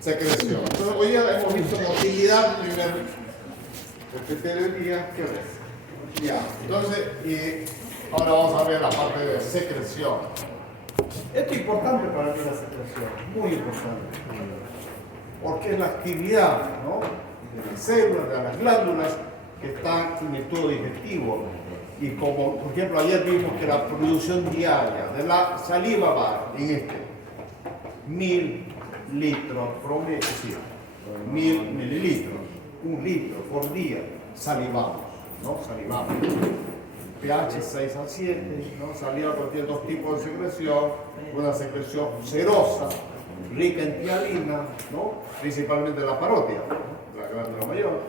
secreción. Entonces, hoy ya hemos visto motilidad, primer epitelio del día, ¿qué ves? Ya, entonces, y ahora vamos a ver la parte de secreción. Esto es importante para mí, la secreción, muy importante, porque es la actividad, ¿no?, de las células, de las glándulas que están en el tubo digestivo. Y como, por ejemplo, ayer vimos que la producción diaria de la saliva va en 1000 litros promedio, sí, 1000 mililitros, 1 litro por día, salivamos, ¿no? Salivamos. pH 6 a 7, ¿no? Saliva contiene dos tipos de secreción, una secreción serosa, rica en tialina, ¿no?, principalmente la parotia, ¿no?, la glándula mayor.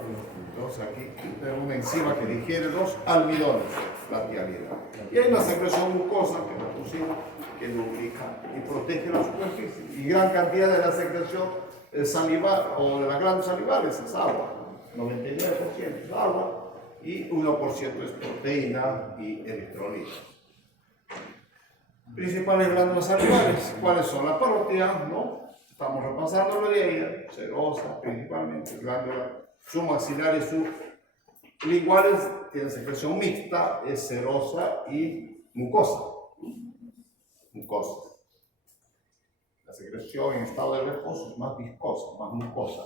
Entonces aquí tenemos una enzima que digiere los almidones, la tialina. Y hay una secreción mucosa, que es la mucina, que lubrica y protege la superficie. Y gran cantidad de la secreción salival o de las glándulas salivales es agua, 99% es agua y 1% es proteína y electrolitos. Principales glándulas salivales, ¿cuáles son? La parotia, ¿no? Estamos repasando lo de ella, serosa principalmente, glándulas submaxilares y sublinguales, tienen secreción mixta, es serosa y mucosa. Mucosa. La secreción en estado de reposo es más viscosa, más mucosa,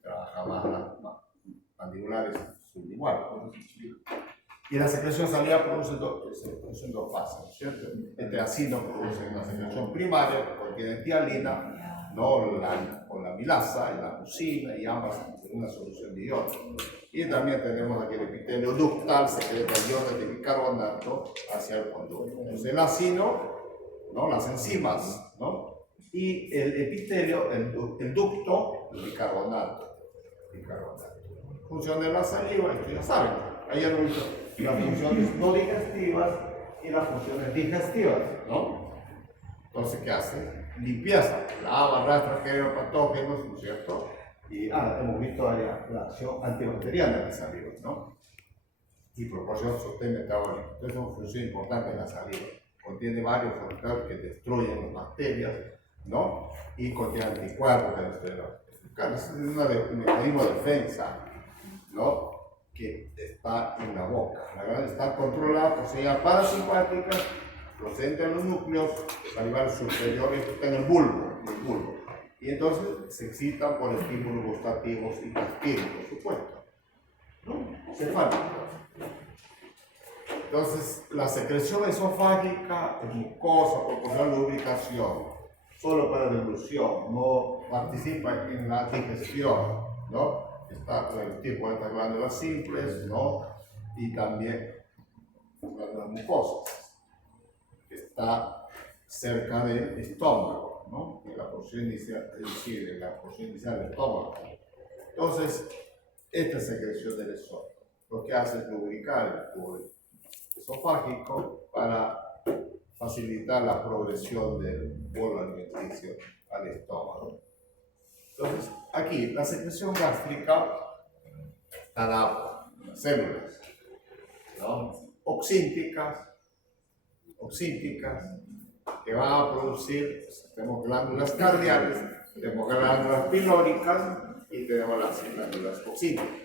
trabaja más las mandibulares sublinguales. Y la secreción saliva produce dos fases, ¿no es cierto? Este ácido produce una secreción primaria que contiene tialina, ¿no?, con la milasa y la mucina, y ambas en una solución de iones. Y también tenemos aquí el epitelio ductal, secreta iones de bicarbonato hacia el conducto. Entonces el ácido, ¿no?, las enzimas, ¿no?, y el epitelio, el ducto, el bicarbonato. Función de la saliva, esto ya saben. Ayer lo hizo las funciones no digestivas y las funciones digestivas, ¿no? Entonces, ¿qué hace? Limpieza, lava, arrastra géneros patógenos, ¿no es cierto? Y hemos visto la acción antibacteriana de la saliva, ¿no? Y proporciona sostén metabólico. Entonces, es una función importante de la saliva. Contiene varios factores que destruyen las bacterias, ¿no? Y contiene anticuerpos que destruyen. Es un mecanismo de defensa, ¿no?, que está en la boca. La glándulas está controlada por señales parasimpáticas procedentes de los núcleos salivales superiores que están en el bulbo, y entonces se excitan por estímulos gustativos y gustativos, por supuesto, ¿no?, cefálicos. Entonces, la secreción esofágica es mucosa, proporciona lubricación, solo para dilución, no participa en la digestión, ¿no? Está el tipo de estas glándulas simples, ¿no?, y también glándulas mucosas, que está cerca del estómago, ¿no?, en la porción inicial, es decir, en la porción inicial del estómago. Entonces, esta secreción del esófago lo que hace es lubricar el tubo esofágico para facilitar la progresión del bolo alimenticio al estómago. Entonces, aquí, la secreción gástrica está dada por las células, ¿no?, oxínticas, que van a producir, tenemos glándulas cardiales, tenemos glándulas pilóricas y tenemos las glándulas oxínticas.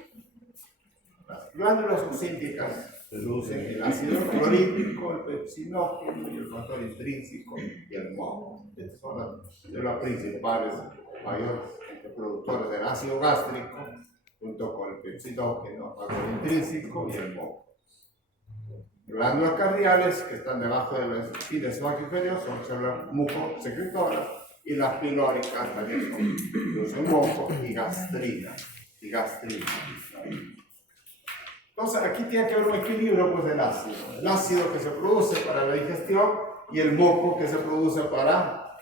Las glándulas oxínticas producen el ácido clorhídrico, el pepsinógeno y el factor intrínseco y el moco. Estas son las principales, mayores productores del ácido gástrico, junto con el pepsinógeno, el factor intrínseco y el moco. Glándulas cardiales, que están debajo de la espina esofágica inferior, son células mucosecretoras, y las pilóricas también producen moco y gastrina. Entonces, aquí tiene que haber un equilibrio, pues, del ácido. El ácido que se produce para la digestión y el moco que se produce para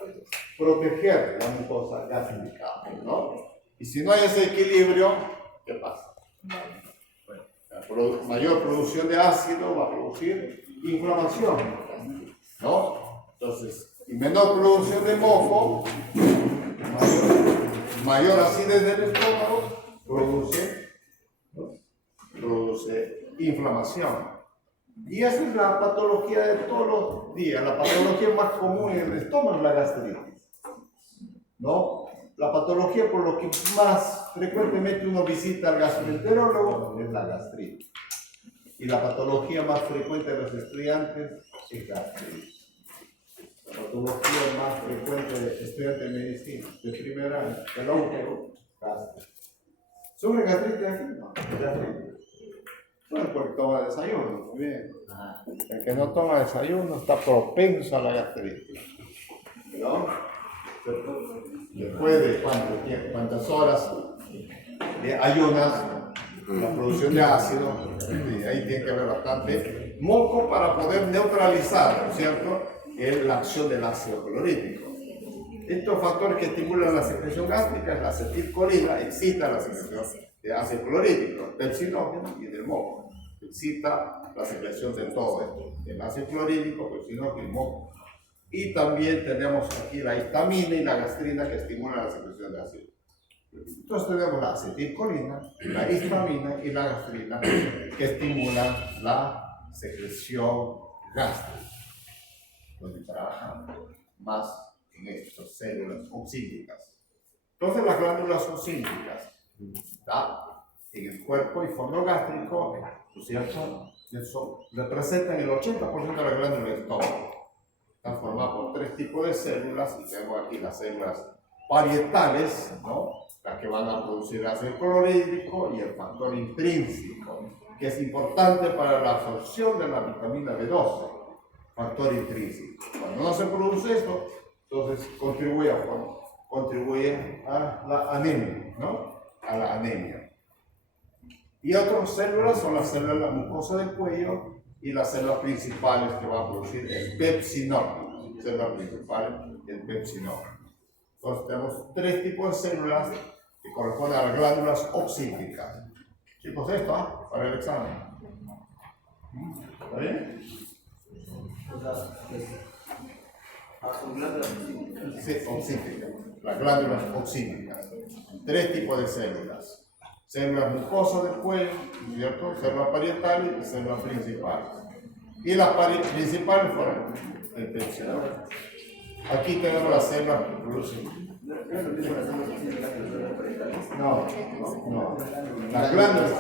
proteger la mucosa gástrica, ¿no? Y si no hay ese equilibrio, ¿qué pasa? La mayor producción de ácido va a producir inflamación, ¿no? Entonces, y menor producción de moco, mayor acidez del estómago, produce inflamación. Y esa es la patología de todos los días. La patología más común en el estómago es la gastritis, ¿no? la patología por lo que más frecuentemente uno visita al gastroenterólogo es la gastritis. Y la patología más frecuente de los estudiantes es gastritis. La patología más frecuente de estudiantes de medicina, de primer año, del último, gastritis. ¿Sobre gastritis aquí? No, gastritis. Bueno, porque toma desayuno, muy bien. El que no toma desayuno está propenso a la gastritis. ¿No? Después de cuántas horas de ayunas, la producción de ácido, y ahí tiene que haber bastante moco para poder neutralizar, ¿no es cierto?, la acción del ácido clorhídrico. Estos factores que estimulan la secreción gástrica es la acetilcolina, excita la secreción de ácido clorhídrico, del sinógeno y del moco. Excita la secreción de todo esto, del ácido clorhídrico, del sinógeno y el moco. Y también tenemos aquí la histamina y la gastrina que estimulan la secreción de ácido. Entonces tenemos la acetilcolina, la histamina y la gastrina que estimulan la secreción gástrica, donde trabajan más en estas células oxídicas. Entonces las glándulas oxídicas están en el cuerpo y fondo gástrico, ¿no es cierto? Eso representan el 80% de la glándula del estómago. Están formadas por 3 tipos de células y tenemos aquí las células parietales, ¿no?, las que van a producir ácido clorhídrico y el factor intrínseco, que es importante para la absorción de la vitamina B12, factor intrínseco. Cuando no se produce esto, entonces contribuye a la anemia, ¿no?, a la anemia. Y otras células son las células mucosas del cuello y las células principales que van a producir el pepsinógeno. Células principales, el pepsinógeno. Entonces tenemos 3 tipos de células que corresponden a las glándulas oxídicas. Chicos, esto para el examen. ¿Está bien? Son glándulas Sí, oxídicas. Las glándulas oxídicas. 3 tipos de células. Células mucosas del cuello, ¿cierto? Células parietales y células principales. Y las principales fueron el pepsinógeno. Aquí tenemos las células que producen. No. Las glándulas.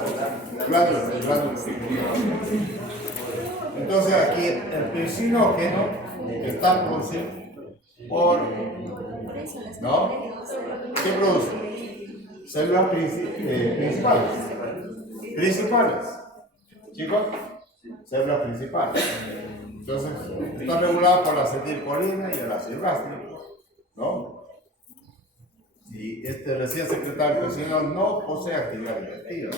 Entonces aquí el pepsinógeno está producido por, ¿no? ¿Qué produce? Células principales. ¿Chicos? Células principales. Entonces, está regulada por la acetilcolina y el ácido gástrico, ¿no? Y este recién secretario del pepsino no posee actividad digestiva.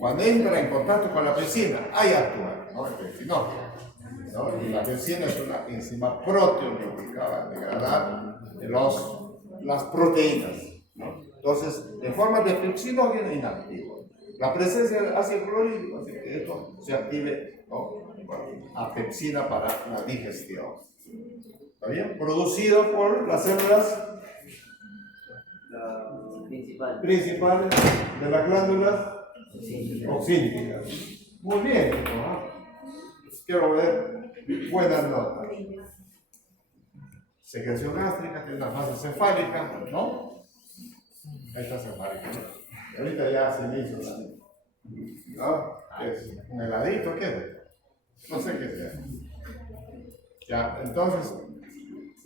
Cuando entra en contacto con la pepsina, ahí actúa, ¿no?, el pepsinógeno, ¿no? Y la pepsina es una enzima proteolítica, va a degradar las proteínas, ¿no? Entonces, de forma de pepsinógeno inactivo. La presencia de ácido clorhídrico hace que esto se active, ¿no?, a pepsina para la digestión. ¿Está bien? Producido por las células principales de las glándulas oxídicas. Muy bien, ¿no? Quiero ver buenas notas. Secreción gástrica, tiene una fase cefálica, ¿no? Esta cefálica. Ahorita ya se me hizo ¿no? Es un heladito, ¿qué es? No sé qué sea. Ya, entonces,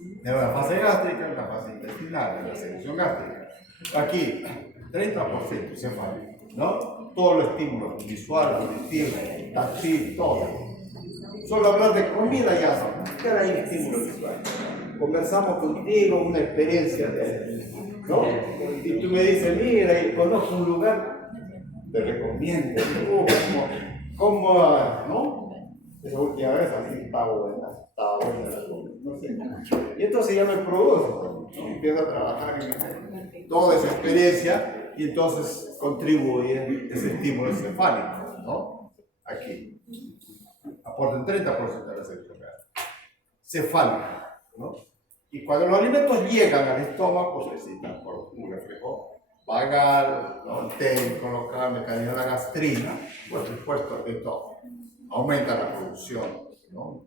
en la fase gástrica, en la fase intestinal, en la secreción gástrica. Aquí, 30% cefálico, ¿no? Todo el estímulo visual, auditivo, táctil, todo. Solo hablar de comida ya son. ¿Qué era el estímulo visual? Conversamos contigo, una experiencia ¿no? Y tú me dices, mira, y conozco un lugar, te recomiendo, ¿cómo, no? Esa última vez así estaba buena la comida, no sé. Y entonces ya me produjo, ¿no? Empiezo a trabajar en toda esa experiencia y entonces contribuye ese estímulo encefálico, ¿no? Aquí. Aportan 30% de la secreción cefálica, ¿no? Y cuando los alimentos llegan al estómago, pues necesitan por un reflejo vagal, ¿no? El colocar el mecanismo de la gastrina, pues supuesto esto aumenta la producción, ¿no?,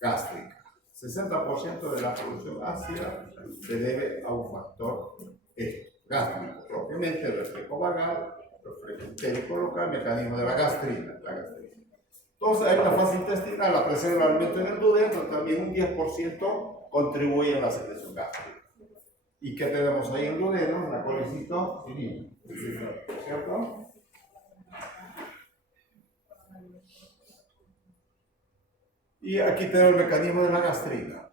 gástrica. 60% de la producción ácida se debe a un factor gástrico propiamente, el reflejo vagal, reflejo entérico local, mecanismo de la gastrina. Entonces, hay la fase intestinal, la presión del alimento en el duodeno, también un 10% contribuye a la secreción gástrica. ¿Y qué tenemos ahí en el duodeno? La colicitonina, ¿cierto? Y aquí tenemos el mecanismo de la gastrina.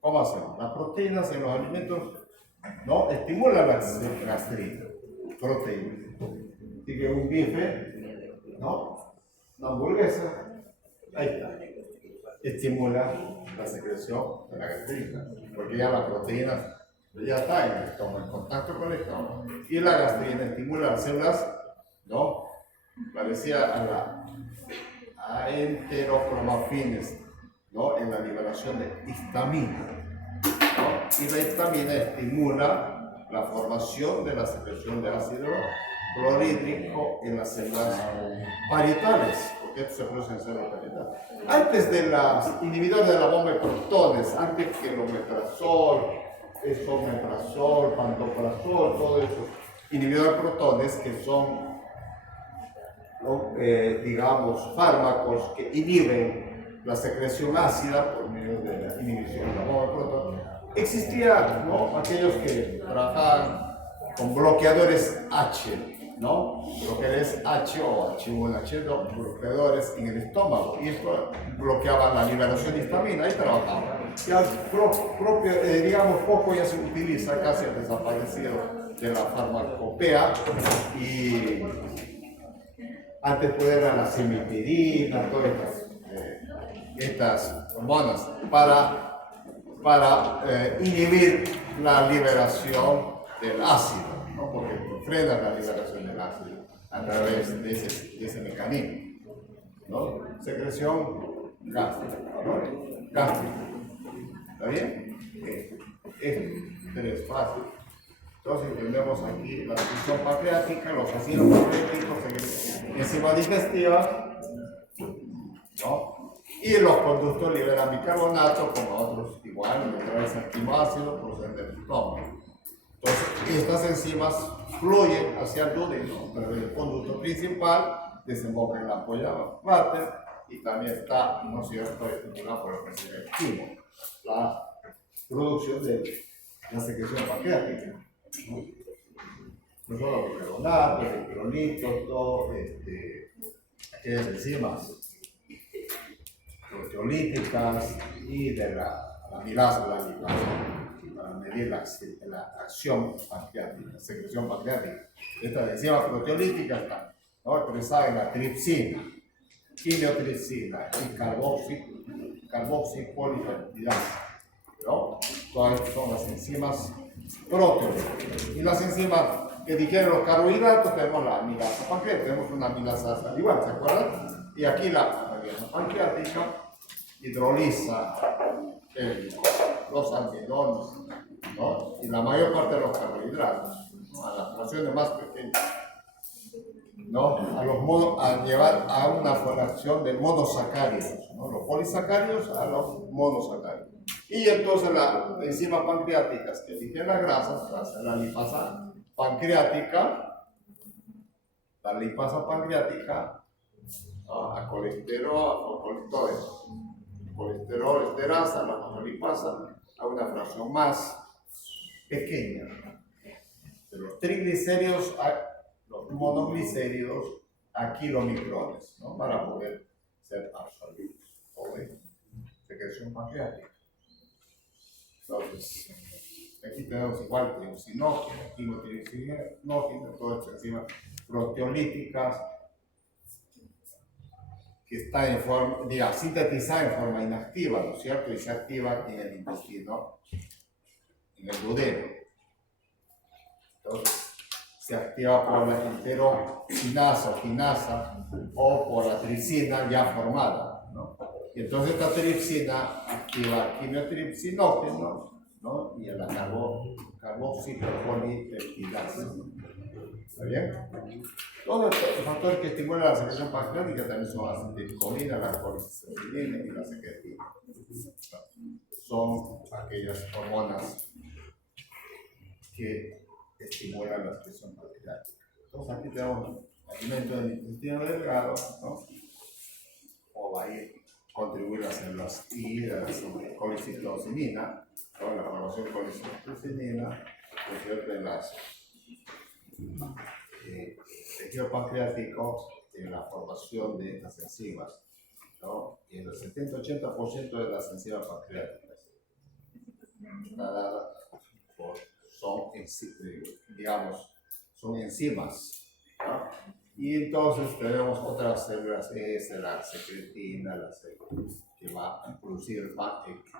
¿Cómo hacemos? Las proteínas en los alimentos no estimulan la gastrina. Proteínas. Así que un bife, ¿no? Una hamburguesa, ahí está. Estimula la secreción de la gastrina, porque ya las proteínas ya están en el estómago, en contacto con el estómago. Y la gastrina estimula las células, ¿no? Parecía a enterocromafines, ¿no? En la liberación de histamina, ¿no? Y la histamina estimula la formación de la secreción de ácido clorhídrico en las células parietales, porque esto se produce en células parietales. Antes de las inhibidores de la bomba de protones, antes que el omeprazol, esomeprazol, pantoprazol, todos esos inhibidores de protones que son digamos, fármacos que inhiben la secreción ácida por medio de la inhibición de la bomba de protones. Existían, ¿no? Aquellos que trabajaban con bloqueadores H, ¿no? Bloqueadores H o H1, H2, bloqueadores en el estómago. Y esto bloqueaba la liberación de histamina, ahí trabajaban. Ya digamos, poco ya se utiliza, casi ha desaparecido de la farmacopea. Y antes pues era la cimetidina, todas estas hormonas para inhibir la liberación del ácido, ¿no? Porque frena la liberación del ácido a través de ese mecanismo, ¿no? Secreción gástrica, ¿no? Gástrica. ¿Está bien? Esto es fácil. Entonces tenemos aquí la secreción pancreática, los ácidos pancreáticos, enzimas digestivas, ¿no? Y los conductos liberan bicarbonato, como otros igual, minerales aminoácidos proceden del estómago. Entonces, estas enzimas fluyen hacia el duodeno, pero el conducto principal desemboca en la ampolla váter y también está, ¿no es cierto?, estimulado por el mesenquimo, la producción de la secreción pancreática. No solo bicarbonato, electrolitos, todo, aquellas enzimas proteolíticas y de la amilasa, para medir la acción pancreática, la secreción pancreática. Estas enzimas proteolíticas están, ¿no?, expresadas en la tripsina, quimiotripsina y carboxipolipeptidasa, ¿no? Todas son las enzimas proteolíticas. Y las enzimas que digieren los carbohidratos, tenemos la amilasa pancreática, tenemos una amilasa igual, ¿se acuerdan? Y aquí la amilasa pancreática hidroliza los almidones, ¿no? Y la mayor parte de los carbohidratos, ¿no?, a las fracciones más pequeñas, ¿no? A llevar a una fracción de monosacáridos, ¿no? Los polisacáridos a los monosacáridos. Y entonces las enzimas pancreáticas que digieren las grasas, hacen la lipasa pancreática, a colesterol, todo eso. Colesterol, esterasa, la monolipasa, a una fracción más pequeña. De los triglicéridos a los monoglicéridos a kilomicrones, ¿no?, para poder ser absorbidos. Secreción pancreática. Entonces, aquí tenemos igual triusinógeno, quimotriusinógeno, todas estas enzimas proteolíticas que está en forma, sintetizada en forma inactiva, ¿no es cierto? Y se activa en el intestino, en el duodeno. Entonces, se activa por la enterocinasa o quinasa o por la tripsina ya formada, ¿no? Y entonces esta tripsina activa quimiotripsinógeno, ¿no?, y la carboxipolipeptidasa. ¿Está bien? Todos los factores que estimulan la secreción pancreática también son la acetilcolina, la colicitonina y la secretina. Son aquellas hormonas que estimulan la secreción pancreática. Entonces aquí tenemos alimento del intestino delgado, ¿no? O va a ir contribuir a células y la colicitocinina, ¿no? La formación de colicitocinina, ¿no es cierto? En las tejido pancreático, en la formación de estas enzimas, ¿no? Y el 70-80% de las enzimas pancreáticas son enzimas, ¿no? Y entonces tenemos otras células, la secretina, que va a producir,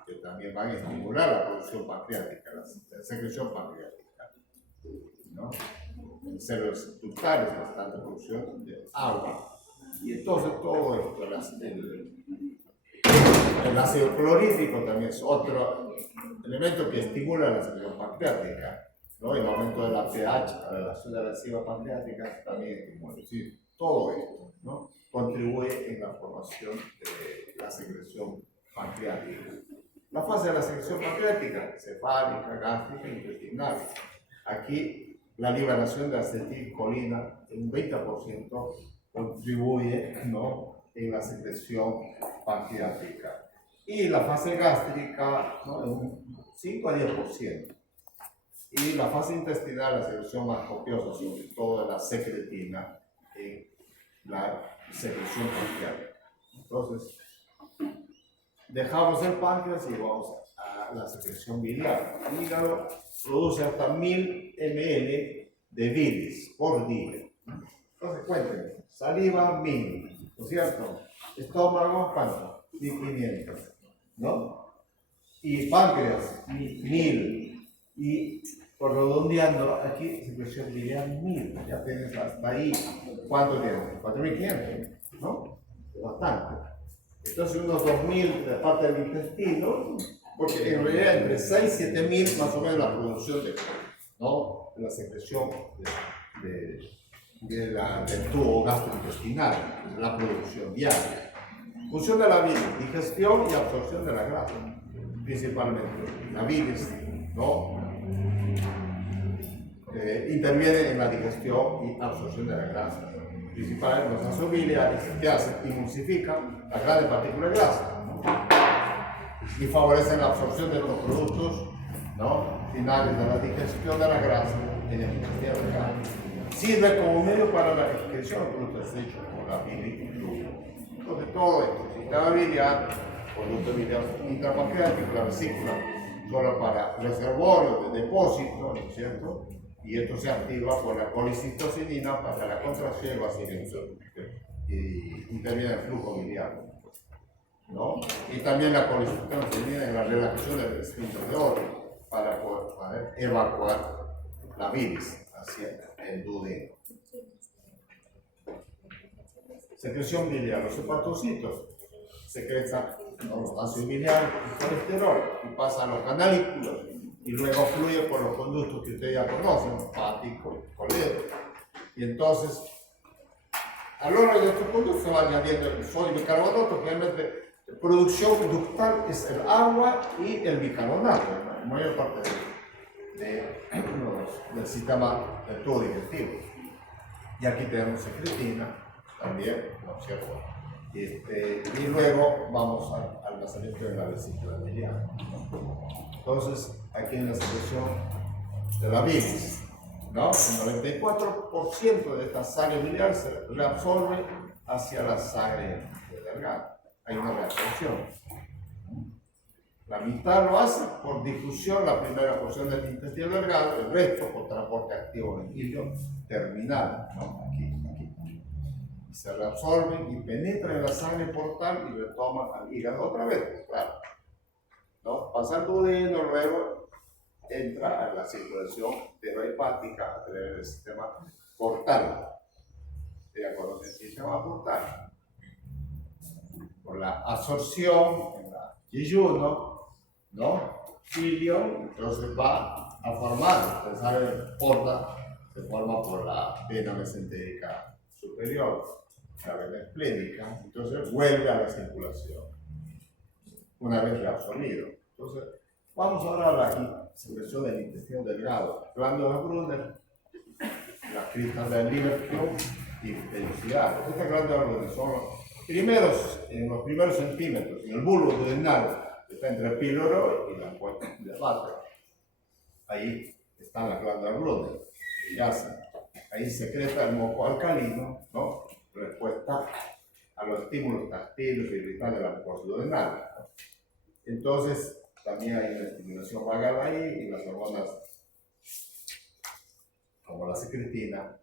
que también van a estimular la producción pancreática, la secreción pancreática, ¿no? En células ductales, bastante producción de agua. Y entonces todo esto, el ácido clorhídrico también es otro elemento que estimula la secreción pancreática, ¿no? El aumento de la pH, la relación de la enzima pancreática también estimula. Sí, todo esto, ¿no? Contribuye en la formación de la secreción pancreática. La fase de la secreción pancreática, cefálica, gástrica, intestinal. Aquí la liberación de acetilcolina en un 20% contribuye, ¿no? En la secreción pancreática. Y la fase gástrica, ¿no? En un 5 a 10%. Y la fase intestinal, la secreción más copiosa, sobre todo de la secretina en la secreción pancreática. Entonces, dejamos el páncreas y vamos a la secreción biliar. El hígado produce hasta 1000 ml de bilis por día. Entonces, cuéntenme, saliva 1000, ¿no es cierto? Estómago, ¿cuánto? 1500, ¿no? Y páncreas, 1000. Y por redondeando, aquí secreción biliar 1000. Ya tienes hasta ahí. ¿Cuánto tienes? 4500, ¿no? Es bastante. Entonces, unos 2000 de parte del intestino, porque en realidad entre 6 y 7000 más o menos la producción de, ¿no? La secreción del tubo gastrointestinal, la producción diaria. Función de la bilis, digestión y absorción de la grasa, principalmente. La bilis, ¿no? Interviene en la digestión y absorción de la grasa. Principalmente los ácidos biliares que hacen, emulsifican las grandes partículas de grasa, ¿no? Y favorecen la absorción de estos productos, ¿no? Finales de la digestión de la grasa en el intestino delgado. Sirve como medio para la excreción de productos desechos como la bilis y flujo. Entonces todo esto, sistema biliar, producto biliar intrapancreático, la vesícula, solo para reservorios de depósito, ¿no es cierto? Y esto se activa por la colicitocinina para la contracción y vaciamiento, y interviene el flujo biliar, ¿no? Y también la colicitocinina en la relajación del esfínter de oro para poder evacuar la bilis hacia el duodeno. Secreción biliar, los hepatocitos secretan los ácidos biliares y colesterol y pasan a los canalículos y luego fluye por los conductos que ustedes ya conocen, hepático, colédoco. Y entonces, a lo largo de estos conductos se va añadiendo el sodio y bicarbonato, que realmente la producción ductal es el agua y el bicarbonato, la mayor parte del sistema del tubo digestivo. Y aquí tenemos secretina también, ¿no es cierto? Y luego vamos al almacenamiento de la vesícula biliar. Entonces, aquí en la secreción de la bilis, ¿no? El 94% de esta sangre biliar se reabsorbe hacia la sangre delgada. Hay una reabsorción. La mitad lo hace por difusión, la primera porción del intestino delgado, el resto por transporte activo del ilio terminal, ¿no? Aquí. Se reabsorben y penetran en la sangre portal y retoman al hígado otra vez, claro, ¿no? Pasando duodeno, luego entra a la circulación hepática a través del sistema portal. Ya conocen el sistema portal. Por la absorción en la yeyuno, ¿no? Ilio, entonces va a formar, ustedes saben, porta se forma por la vena mesentérica superior, la vena esplénica, entonces vuelve a la circulación una vez reabsorbido. Entonces, vamos ahora a la secreción del intestino delgado, glándula Brunner, las cristas del Lieberkühn y vellosidades. Estas glándulas Brunner son en los primeros centímetros, en el bulbo duodenal, que está entre el píloro y la puerta de base. Ahí están las glándulas Brunner, y ahí secreta el moco alcalino, ¿no? Respuesta a los estímulos táctiles y irritantes de la mucosa duodenal. Entonces, también hay una estimulación vagal ahí y las hormonas, como la secretina,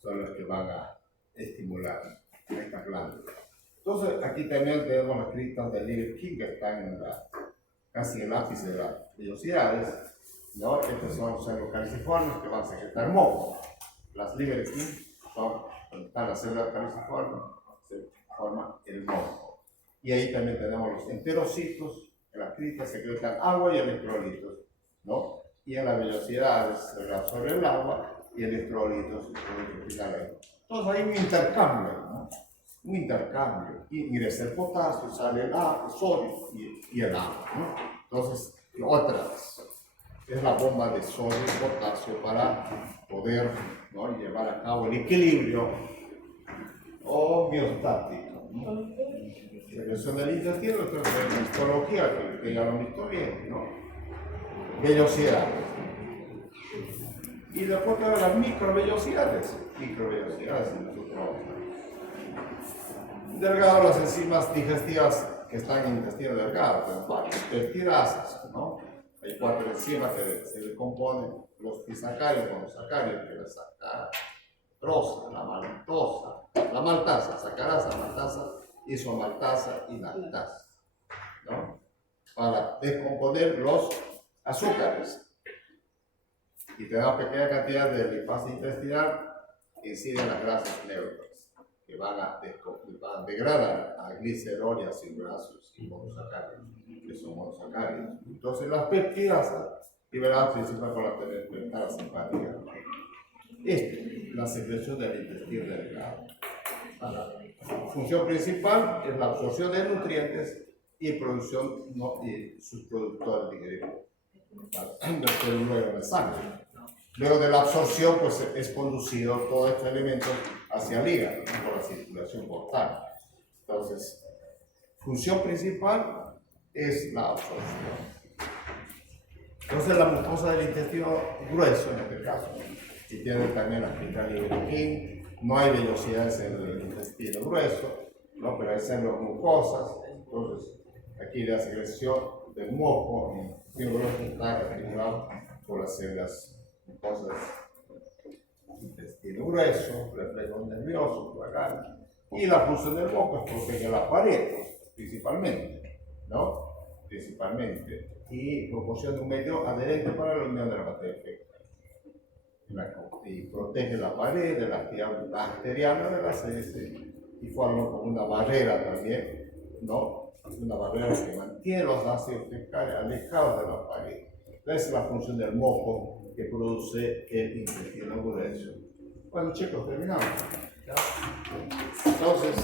son las que van a estimular estas glándulas. Entonces, aquí también tenemos las cristas del Lieberkühn que están casi en el ápice de las vellosidades, ¿no? Estos son células caliciformes que van a secretar moco. Las Lieberkühn son, donde están las células caliciformes, se forma el moco. Y ahí también tenemos los enterocitos, en las cristas secretan agua y electrolitos, ¿no? Y en las vellosidades se reabsorbe el agua y electrolitos. Entonces hay un intercambio, ¿no? Un intercambio. Ingresa el potasio, sale el sodio y el agua, ¿no? Entonces, otra vez, es la bomba de sodio y potasio para poder, ¿no?, llevar a cabo el equilibrio homeostático, ¿no? Secreción del intestino, entonces la histología, que ya lo han visto bien, ¿no? Vellosidades. Y después tenemos las microvellosidades. Microvellosidades en nosotros vamos a ver. Delgado, las enzimas digestivas que están en el intestino delgado, tenemos varias peptidasas, ¿no? Hay 4 enzimas que se decomponen los disacáridos, monosacáridos, que es la sacarosa, la maltasa, sacarasa, maltasa, isomaltasa y lactasa, ¿no? Para descomponer los azúcares. Y tenemos pequeña cantidad de lipasa intestinal que inciden las grasas neutras, que van a degradar a glicerol y ácidos grasos y monosacáridos, que son monosacáridos. Entonces las peptidasas liberadas principalmente por la simpática. La secreción del intestino delgado. La función principal es la absorción de nutrientes y producción y sus productores digeribles. Luego de la sangre. Luego de la absorción, pues es conducido todo este elemento hacia el hígado por la circulación portal. Entonces, función principal es la absorción. Entonces, la mucosa del intestino grueso, en este caso, y tiene también la crista Lieberkühn, no hay vellosidades en el intestino grueso, ¿no? Pero hay células mucosas. Entonces, aquí la secreción del moco en el intestino grueso está estimulado por las células mucosas del intestino grueso, reflejos nerviosos, vagal. Y la función del moco es proteger la pared, principalmente, ¿no? Principalmente. Y proporciona un medio adherente para la unión de la materia fecal. Y protege la pared de la actividad bacteriana de las heces y forma como una barrera también, ¿no? Una barrera que mantiene los ácidos fecales alejados de la pared. Esa es la función del moco que produce el intestino grueso. Bueno, chicos, terminamos. Entonces,